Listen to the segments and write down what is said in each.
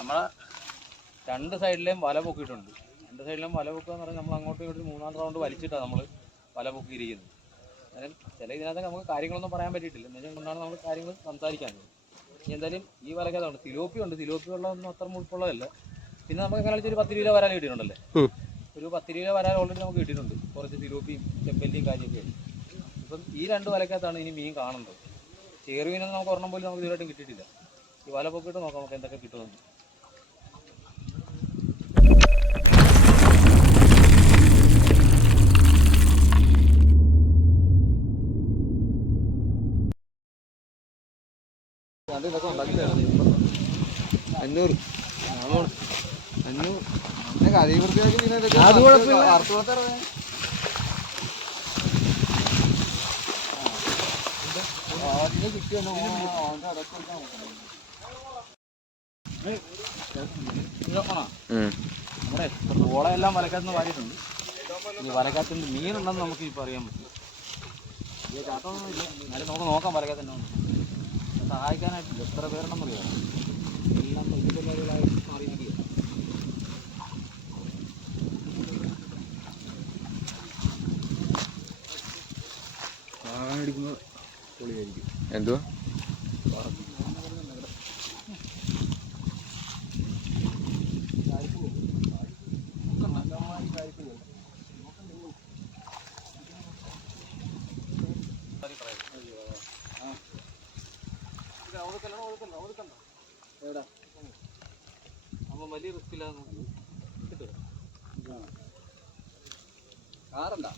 നമ്മളെ രണ്ട് സൈഡിലെയും വല പൊക്കിയിട്ടുണ്ട്. രണ്ട് സൈഡിലും വല പൊക്കുക എന്ന് പറഞ്ഞാൽ നമ്മൾ അങ്ങോട്ടും ഇങ്ങോട്ടും മൂന്നാം റൗണ്ട് വലിച്ചിട്ടാണ് നമ്മൾ വല പൊക്കിയിരിക്കുന്നത്. അന്നേരം ചില ഇതിനകത്ത് നമുക്ക് കാര്യങ്ങളൊന്നും പറയാൻ പറ്റിയിട്ടില്ല. എന്നുവെച്ചാൽ കൊണ്ടാണ് നമ്മൾ കാര്യങ്ങൾ സംസാരിക്കാൻ ഇനി എന്തായാലും ഈ വലക്കതുണ്ട് തിലോപ്പി ഉണ്ട്. തിലോപ്പി വെള്ളമൊന്നും അത്ര മുഴുപ്പുള്ളതല്ല പിന്നെ നമുക്ക് കളിച്ച് വെച്ചാൽ ഒരു പത്ത് കിലോ വരാൻ കിട്ടിയിട്ടുണ്ടല്ലേ? ഒരു പത്ത് കിലോ വരാൻ ഓൾറെഡി നമുക്ക് കിട്ടിയിട്ടുണ്ട്. കുറച്ച് തിലോപ്പിയും ചെമ്പല്ലിയും കാര്യമൊക്കെ ഇപ്പം ഈ രണ്ട് വലക്കകത്താണ് ഇനി മീൻ കാണുന്നത്. ചേറുമീനൊന്നും നമുക്ക് ഒരെണ്ണം പോലും നമുക്ക് ഇതുവരായിട്ടും കിട്ടിയിട്ടില്ല. ഈ വല പൊക്കിയിട്ട് നോക്കാം നമുക്ക് എന്തൊക്കെ കിട്ടുമെന്ന്. അഞ്ഞൂറ്. അഞ്ഞൂറ്. നമ്മുടെ ഓളയെല്ലാം വലക്കകത്ത് നിന്ന് വാരിയിട്ടുണ്ട്. ഇനി വലക്കാത്തിന്റെ മീനുണ്ടെന്ന് നമുക്ക് ഇപ്പോൾ അറിയാൻ പറ്റും. വലിയ ചാട്ടമൊന്നും ഇല്ല. എന്നാലും നമുക്ക് നോക്കാം വലക്കാത്തന്നെ സഹായിക്കാനായിട്ടില്ല. എത്ര പേരുണ്ടെന്ന് അറിയാം എല്ലാം ഇതിന്റെ പേരുകളായിട്ട് മാറിയിരിക്കുക പൊളിയായിരിക്കും. എന്തുവാ? എവിടെ? അപ്പോൾ വലിയ റിസ്ക് ഇല്ലാതെ കാറല്ല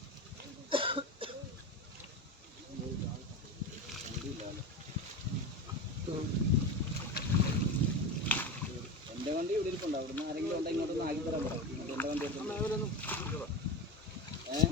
എന്റെ വണ്ടി ഇവിടെ ഇരിപ്പുണ്ട്. അവിടുന്ന് ആരെങ്കിലും ഉണ്ടെങ്കിൽ ഇങ്ങോട്ടൊന്ന് ആക്കി തരാൻ പറയാം എന്റെ വണ്ടി ഏ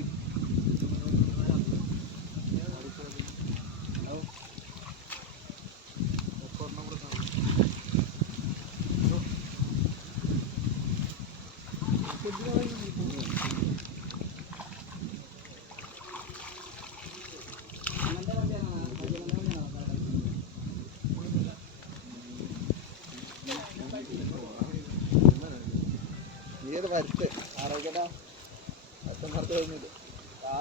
നീ അത് വരട്ടെ ആരോഗ്യട്ടാ അച്ഛന്മാർക്ക് കഴിഞ്ഞില്ല കാറ് നമ്മുടെ ഇവിടെ വരെ വരും ആ,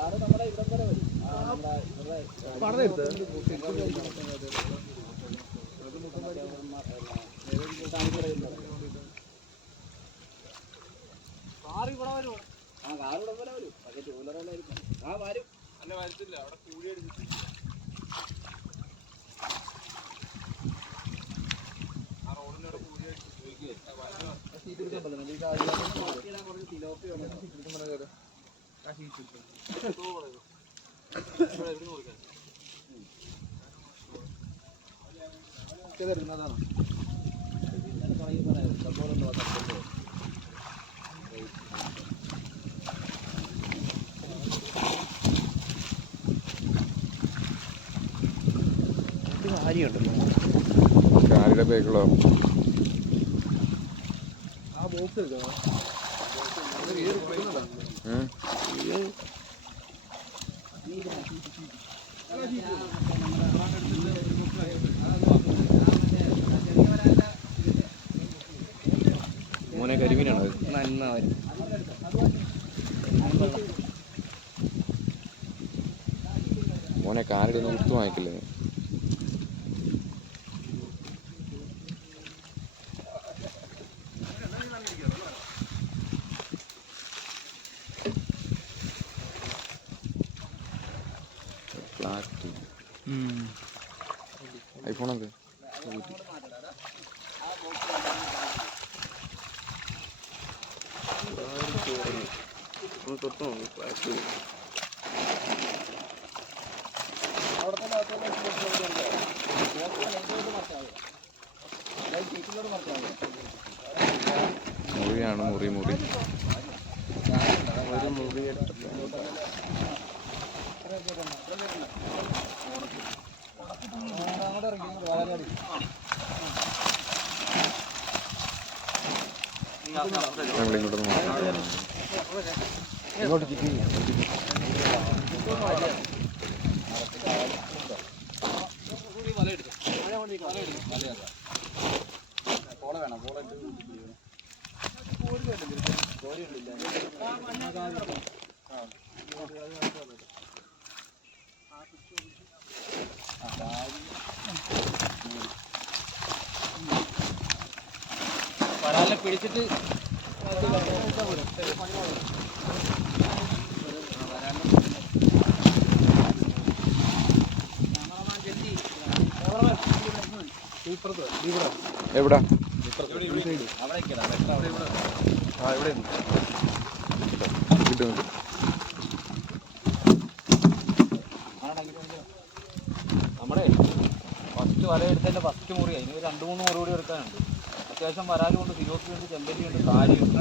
കാറ് ഇവിടെ ഇവിടെ വരെ വരും പക്ഷേ ടൂ വീലറല്ലായിരിക്കും ആ വരും അല്ല വരത്തില്ല അവിടെ കൂടി അടിച്ചിട്ട് ആ അവിടെ കൂടി അടിച്ചിട്ട് സീറ്റ് കാലിയുടെ ബേക്കുകളോ ആ ബോക്സ് എടുക്കണം ഉം. മോനെ കരിമീനാണോ? വരും മോനെ കാലടി ഒന്ന് കുത്തു വാങ്ങിക്കില്ലേ? Hernández. ഞങ്ങൾ ഇങ്ങോട്ട് ഇങ്ങോട്ട് പോള വേണം പോള കോഴി ഉണ്ടല്ലേ വരാലെ പിടിച്ചിട്ട് എവിടാ കിട്ടും കിട്ടും നമ്മുടെ ഫസ്റ്റ് വല എടുത്തതിന്റെ ഫസ്റ്റ് മുറി അതിന് രണ്ട് മൂന്ന് മുറി കൂടി എടുക്കാനുണ്ട് അത്യാവശ്യം വരാലുണ്ട് തിരുവത്തിയുണ്ട് ചെമ്പല്ലിയുണ്ട് കാരിയുണ്ട്.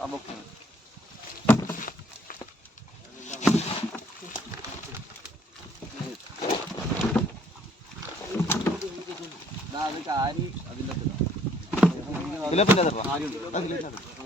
ആ ബുക്ക് അത് കാരി അതിന്റെ ഹലോ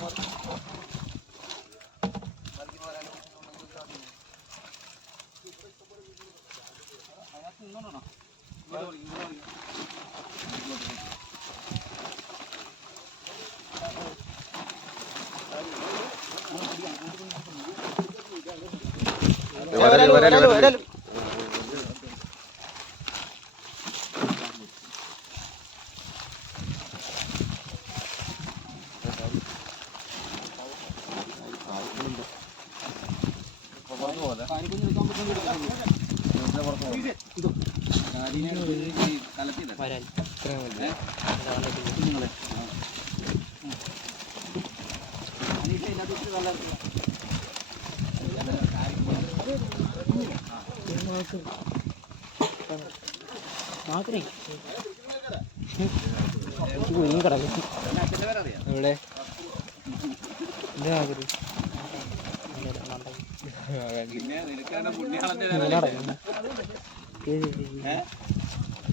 あっ。ഇവിടെ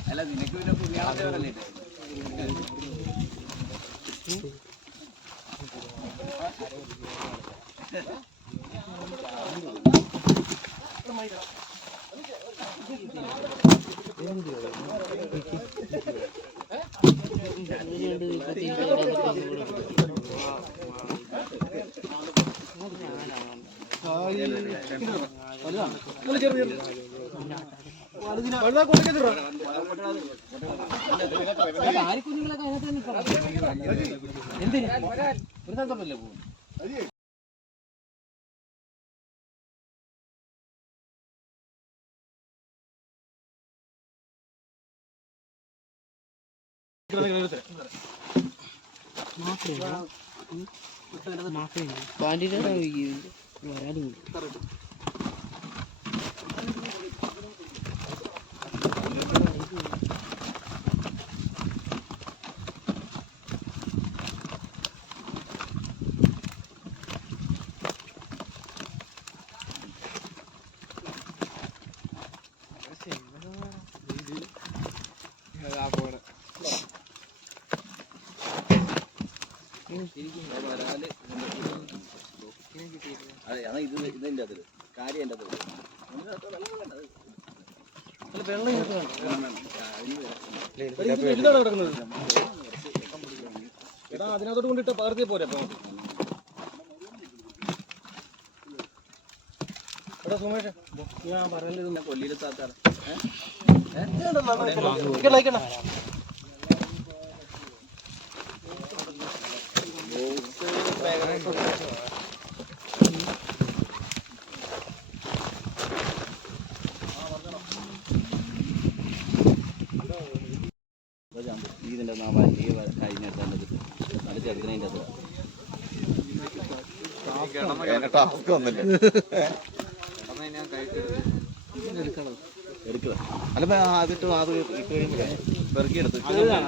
അല്ല നിനക്ക് പിന്നെ പുണ്യാളന്റെ വരല്ലേ എന്തിന്? ഒരു സ്ഥലത്തല്ലേ പോകും അതെ അതിൽ കാര്യം എന്റെ അതിൽ എടാ അതിനകത്തോട്ട് കൊണ്ടിട്ട് പകർത്തിയ പോരെ അപ്പൊ. എടാ സുമേഷ്. ഞാൻ പറഞ്ഞത് കൊല്ലിയിലെത്താത്ത ഇതിന്റെ ടാസ്ക് വന്നില്ല? എടുക്കുക അല്ല അതിട്ട് അത് ഇട്ട് കഴിയുമ്പോഴേ വെറുക്കി എടുത്ത്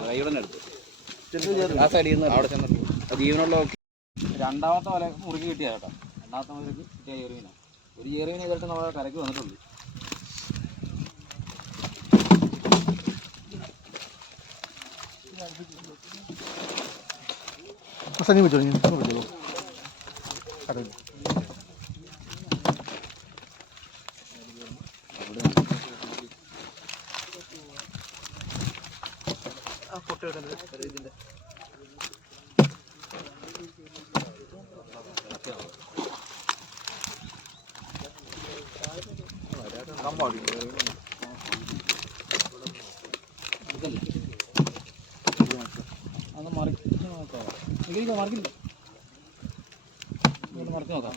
കൈയോടെ എടുത്ത്. ആ സൈഡിൽ നിന്ന് അവിടെ ചെന്നിട്ട് ജീവനുള്ള രണ്ടാമത്തെ വല മുറുകി കിട്ടിയ കേട്ടോ. രണ്ടാമത്തെ മുറുകി കിട്ടിയ ഏറിയ ഒരു ഏറിയ ഇതായിട്ട് നമ്മളെ കരക്ക് വന്നിട്ടുണ്ട്. വെച്ചോളൂ ഞാൻ വെച്ചോളൂ അത് നോക്കാം ഇങ്ങനെ മറിക്കില്ല മറിച്ച് നോക്കാം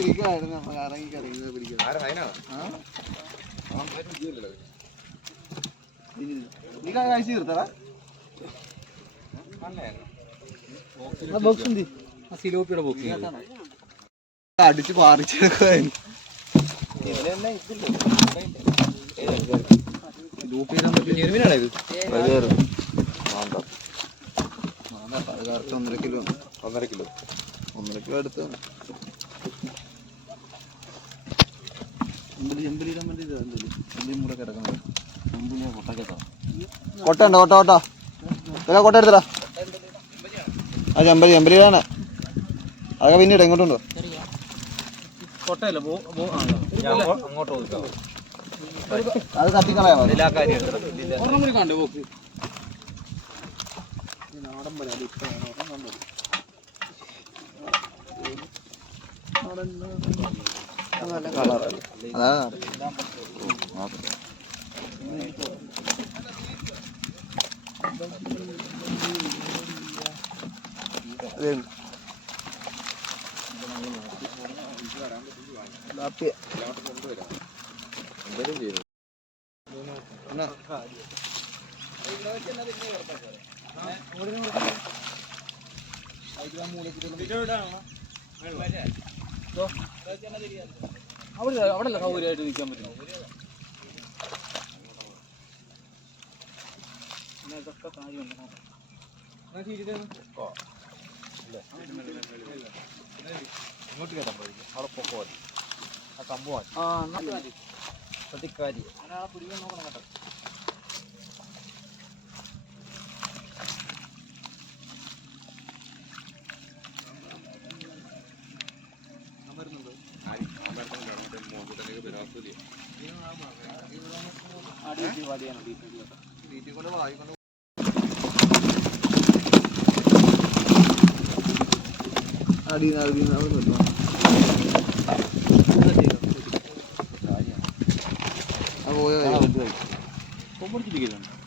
ഇരിക്കുവായിരുന്നു. നമ്മൾ ഇറങ്ങി കറങ്ങി പിടിക്കുന്നത് നീ കഴിച്ചു തീർത്തടാ. ബോക്സ് എന്തി? ആ സിലോപ്പിയുടെ ബോക്സ് അടിച്ച് ഒന്നര കിലോ ഒന്നര കിലോ. ഒന്നര കിലോ എടുത്ത് ചെമ്പലി ചെമ്പലിയിടാൻ വേണ്ടി ചെമ്പലി മൂടെ കിടക്കുന്നത് കൊട്ട ഉണ്ട്? കൊട്ട കൊട്ട. ഇതാ കൊട്ട എടുത്തടാ. ആ ചെമ്പലി ചെമ്പലിയിലാണ് അതൊക്കെ പിന്നീട് എങ്ങോട്ടുണ്ടോ കൊട്ടയല്ല? അങ്ങോട്ട് അത് തട്ടിക്കളയാ. നാടൻ ഒരെണ്ണം കൂടി കണ്ടു ബോക്സ് അതാണ് എന്തായാലും അവിടെ അവിടെ അല്ല സൗകര്യമായിട്ട് നിൽക്കാൻ പറ്റും. ഇതൊക്കെ കാര്യമുണ്ട്. ഇങ്ങോട്ട് കേട്ടാ പോയി. അവിടെ പൊക്കോ ആ സംഭവം. ആ പ്രതിക്കാരി ഒരാളെ പിടിക്കാൻ നോക്കണം കേട്ടോ. അടി നിന്ന് അടിയിൽ നിന്ന് അവിടെ നിൽക്കണം പോയ. കൊമ്പടിച്ചിരിക്കുന്നുണ്ട്